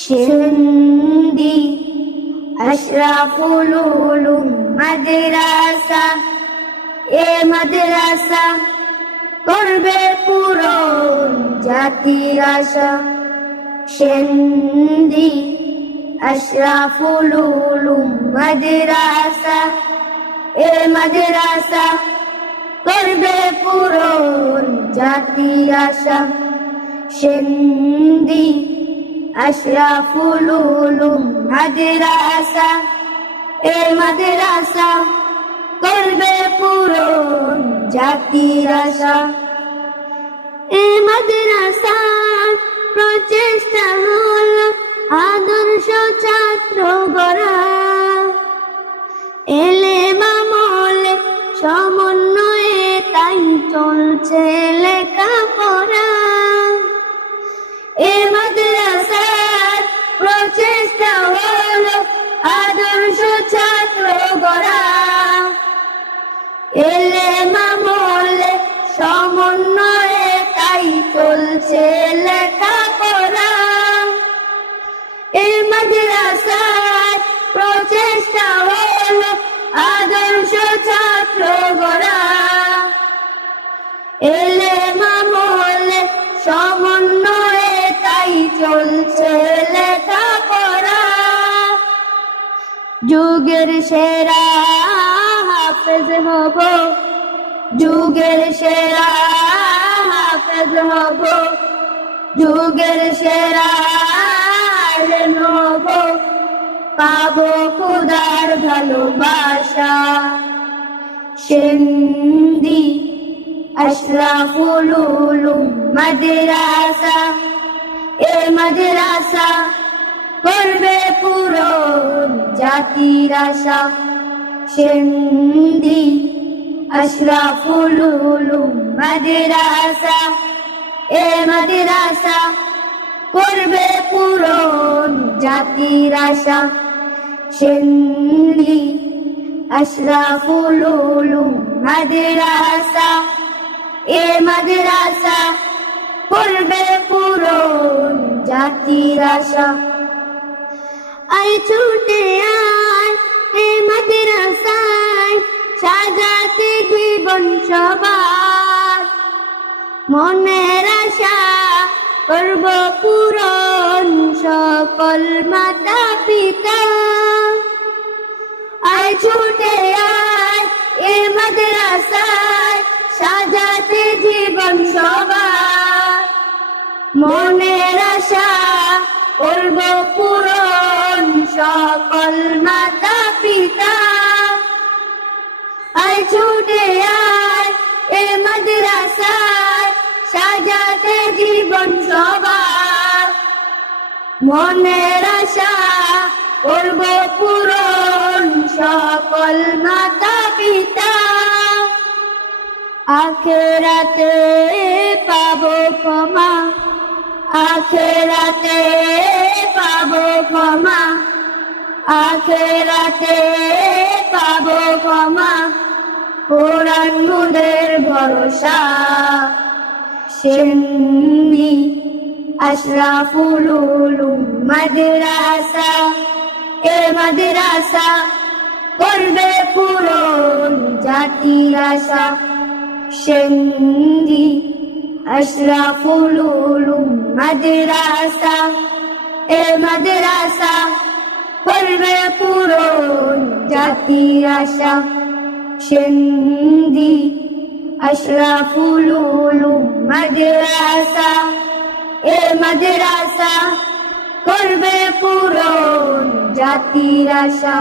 সিন্ধি আশরাফুল উলুম মাদ্রাসা, এ মাদ্রাসা করবে পূরণ জাতির আশা। সিন্ধি আশরাফুল উলুম মাদ্রাসা, এ মাদ্রাসা করবে পূরণ জাতির আশা। সিন্ধি আশরাফুল উলুম মাদ্রাসা, এ মাদ্রাসা করবে পূরণ জাতির আশা। এ মাদ্রাসার প্রচেষ্টা হলো আদর্শ ছাত্র গড়া, এলেম আমলে সমন্বয়ে তাই চলছে লেখাপড়া। এ মাদ্রাসার প্রচেষ্টা হলো আদর্শ ছাত্র গড়া, এলেম আমলে সমন্বয়ে তাই চলছে লেখাপড়া। এ মাদ্রাসার প্রচেষ্টা হলো আদর্শ ছাত্র গড়া, এলেম আমলে সমন্বয়ে তাই চলছে লেখাপড়া। যুগের সেরা হাফেজ হব, যুগের সেরা হাফেজ হব, যুগের সেরা আলেম হব, পাবো খোদার ভালোবাসা। সিন্ধি আশরাফুল উলুম মাদ্রাসা, এ মাদ্রাসা করবে পূরণ জাতির আশা। সিন্ধি আশরাফুল উলুম মাদ্রাসা, এ মাদ্রাসা করবে পূরণ জাতির আশা। সিন্ধি আশরাফুল উলুম মাদ্রাসা, এ মাদ্রাসা করবে পূরণ জাতির আশা। আয় ছুটে আয় এ মাদ্রাসায় সাজাতে জীবন সবার, মনের আশা করব পূরণ সকল মাতা পিতা। আয় ছুটে আয় এ মাদ্রাসায় সাজাতে জীবন সবার, মনের আশা করব পূরণ সকল মাতা পিতা। আয় ছুটে আয় এ মাদ্রাসায় সাজাতে জীবন সবার, মনের আশা করব পূরণ সকল মাতা পিতা। আখিরাতে পাবো ক্ষমা, আখিরাতে পাবো ক্ষমা, আখিরাতে পাবো ক্ষমা, কোরআন মুদের ভরসা। সিন্ধি আশরাফুল উলুম মাদ্রাসা, এ মাদ্রাসা করবে পূরণ জাতির আশা। সিন্ধি আশরাফুল উলুম মাদ্রাসা, এ মাদ্রাসা করবে পূরণ জাতির আশা। সিন্ধি আশরাফুল উলুম মাদ্রাসা, এ মাদ্রাসা করবে পূরণ জাতির আশা।